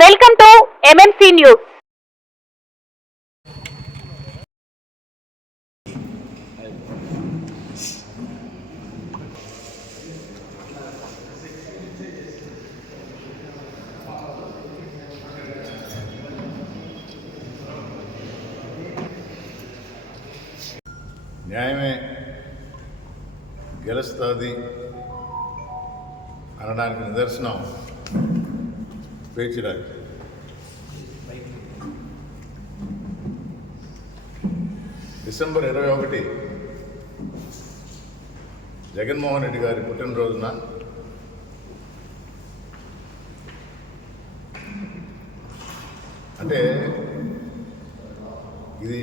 Welcome to MMC news. న్యాయమే గెలుస్తుంది అనడానికి నిదర్శనం పేచిరాజు. డిసెంబర్ 21 జగన్మోహన్ రెడ్డి గారి పుట్టినరోజున అంటే ఇది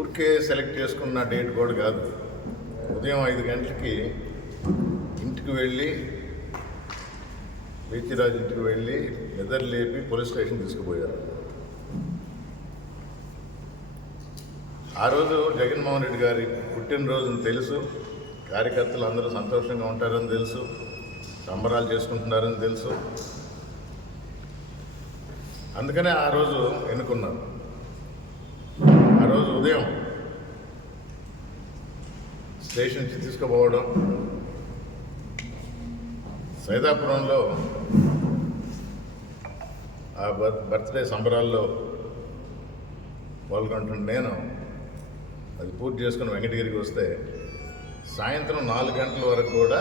ఊరికే సెలెక్ట్ చేసుకున్న డేట్ కూడా కాదు. ఉదయం 5 గంటలకి ఇంటికి వెళ్ళి పేచిరాజు ఇంటికి వెళ్ళి నిద్ర లేపి పోలీస్ స్టేషన్ తీసుకుపోయారు. ఆ రోజు జగన్మోహన్ రెడ్డి గారి పుట్టినరోజుని తెలుసు, కార్యకర్తలు అందరూ సంతోషంగా ఉంటారని తెలుసు, సంబరాలు చేసుకుంటున్నారని తెలుసు. అందుకనే ఆ రోజు ఎన్నుకున్నారు. ఆ రోజు ఉదయం స్టేషన్ నుంచి తీసుకుపోవడం, సైదాపురంలో ఆ బర్త్డే సంబరాల్లో పాల్గొంటున్న నేను అది పూర్తి చేసుకుని వెంకటగిరికి వస్తే సాయంత్రం 4 గంటల వరకు కూడా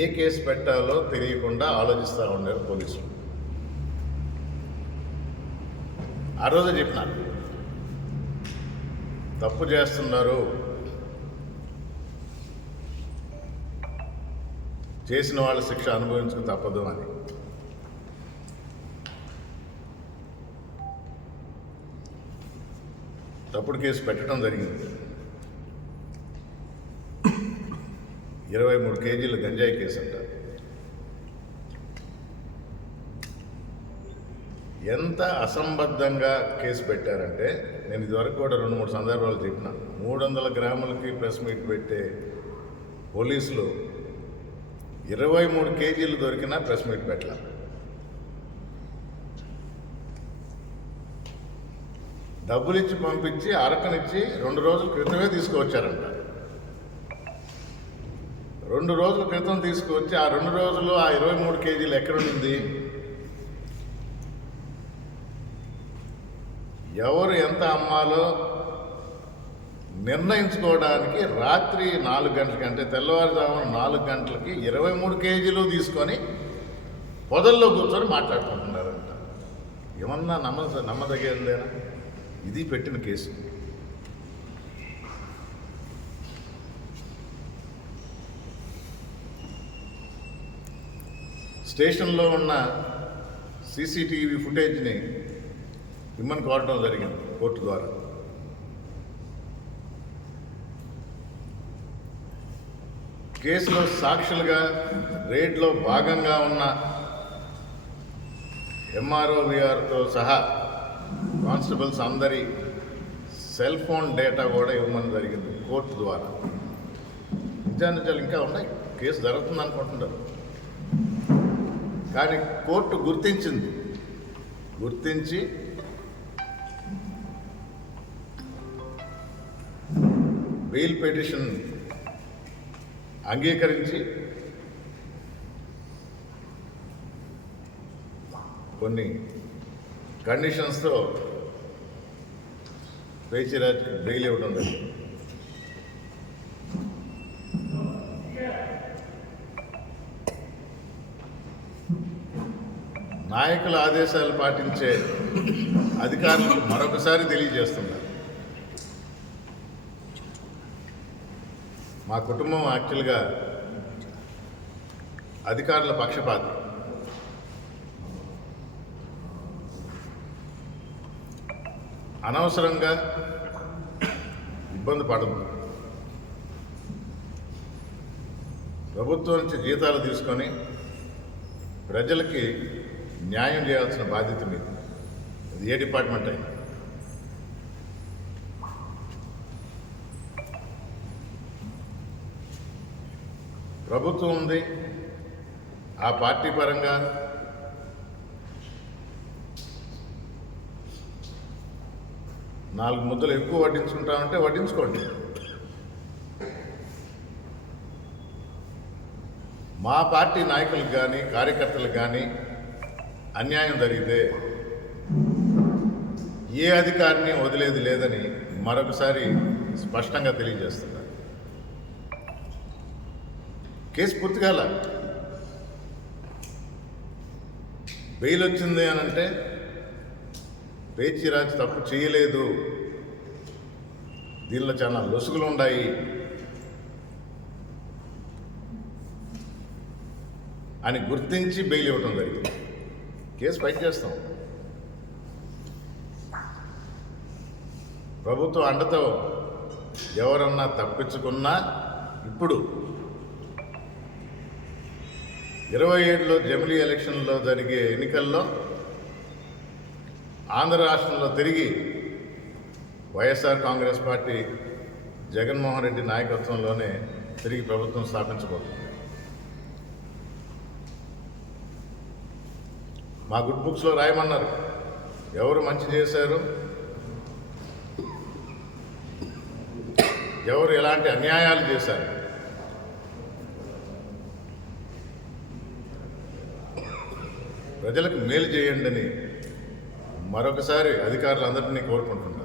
ఏ కేసు పెట్టాలో తెలియకుండా ఆలోచిస్తూ ఉండారు పోలీసులు. ఆ రోజే చెప్పిన తప్పు చేస్తున్నారు, చేసిన వాళ్ళ శిక్ష అనుభవించక తప్పదు అని. తప్పుడు కేసు పెట్టడం జరిగింది. 23 కేజీల గంజాయి కేసు అంట. ఎంత అసంబద్ధంగా కేసు పెట్టారంటే, నేను ఇదివరకు కూడా 2-3 సందర్భాలు చెప్పిన, 300 గ్రాములకి ప్రెస్ మీట్ పెట్టే పోలీసులు 23 కేజీలు దొరికినా ప్రెస్ మీట్ పెట్టాలి. డబ్బులు ఇచ్చి పంపించి అరకనిచ్చి 2 రోజుల క్రితమే తీసుకువచ్చారంట. 2 రోజుల క్రితం తీసుకువచ్చి ఆ 2 రోజులు ఆ 23 కేజీలు ఎక్కడుంది? ఎవరు ఎంత అమ్మాలో నిర్ణయించుకోవడానికి రాత్రి 4 గంటలకి, అంటే తెల్లవారుజామున 4 గంటలకి 23 కేజీలు తీసుకొని పొదల్లో కూర్చొని మాట్లాడుకుంటున్నారంట. ఏమన్నా నమ్మదగేదేనా? ఇది పెట్టిన కేసు. స్టేషన్లో ఉన్న సీసీటీవీ ఫుటేజ్ని ఇమ్మని కోరడం జరిగింది కోర్టు ద్వారా. కేసులో సాక్షులుగా రేడ్లో భాగంగా ఉన్న ఎంఆర్ఓ విఆర్తో సహా కానిస్టేబుల్స్ అందరి సెల్ ఫోన్ డేటా కూడా ఇవ్వమని జరిగింది కోర్టు ద్వారా. నిజానిజాలు ఇంకా ఉన్నాయి, కేసు జరుగుతుంది అనుకుంటున్నారు. కానీ కోర్టు గుర్తించి బెయిల్ పిటిషన్ అంగీకరించి కొన్ని కండిషన్స్తో పేచిరాజ్కి బెయిల్ ఇవ్వడం జరిగింది. నాయకుల ఆదేశాలు పాటించే అధికారులకు మరొకసారి తెలియజేస్తున్నారు, మా కుటుంబం యాక్చువల్గా అధికారుల పక్షపాతి. అనవసరంగా ఇబ్బంది పడదు. ప్రభుత్వం నుంచి జీతాలు తీసుకొని ప్రజలకి న్యాయం చేయాల్సిన బాధ్యత మీద, అది ఏ డిపార్ట్మెంట్ అయినా. ప్రభుత్వం ఉంది, ఆ పార్టీ పరంగా 4 ముద్దలు ఎక్కువ వడ్డించుకుంటామంటే వడ్డించుకోండి. మా పార్టీ నాయకులకు కానీ కార్యకర్తలకు కానీ అన్యాయం జరిగితే ఏ అధికారిని వదిలేది లేదని మరొకసారి స్పష్టంగా తెలియజేస్తున్నారు. కేసు పూర్తిగాల బెయిల్ వచ్చింది అని అంటే పేచిరాజు తప్పు చేయలేదు, దీనిలో చాలా లొసుగులు ఉన్నాయి అని గుర్తించి బెయిల్ ఇవ్వటం జరిగింది. కేసు ఫైట్ చేస్తాం. ప్రభుత్వం అండతో ఎవరన్నా తప్పించుకున్నా ఇప్పుడు 27లో జమిలీ ఎలక్షన్లో జరిగే ఎన్నికల్లో ఆంధ్ర రాష్ట్రంలో తిరిగి వైఎస్ఆర్ కాంగ్రెస్ పార్టీ జగన్మోహన్ రెడ్డి నాయకత్వంలోనే తిరిగి ప్రభుత్వం స్థాపించబోతుంది. మా గుడ్ బుక్స్లో రాయమన్నారు ఎవరు మంచి చేశారు, ఎవరు ఎలాంటి అన్యాయాలు చేశారు. ప్రజలకు మేలు చేయండి అని మరొకసారి అధికారులందరినీ కోరుకుంటున్నాను.